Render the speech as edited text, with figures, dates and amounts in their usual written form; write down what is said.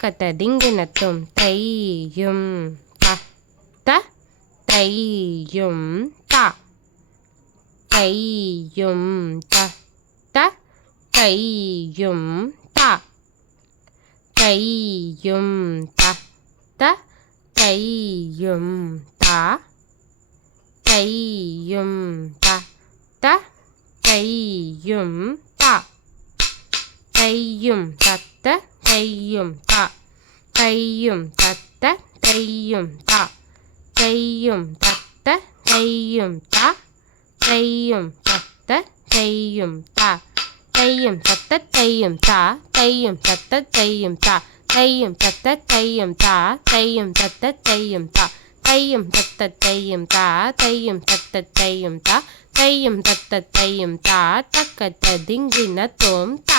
தக்கத்த திங்கினத்தும் தையும் த த தையும் த தையும் த த தையும் த தையும் த த தையும் த தையும் த த தையும் த தையும் தத்த தையும் த தையும் தத்த தையும் த தையும் தத்த தையும் த தையும் தத்த தையும் த தையும் தத்த தையும் த தையும் தத்த தையும் த தையும் தத்த தையும் த தையும் தத்த தையும் த தையும் தத்த தையும் த தையும் தத்த தையும் த தையும் தத்த தையும் த தக்கத்த திங்கினத்தும் த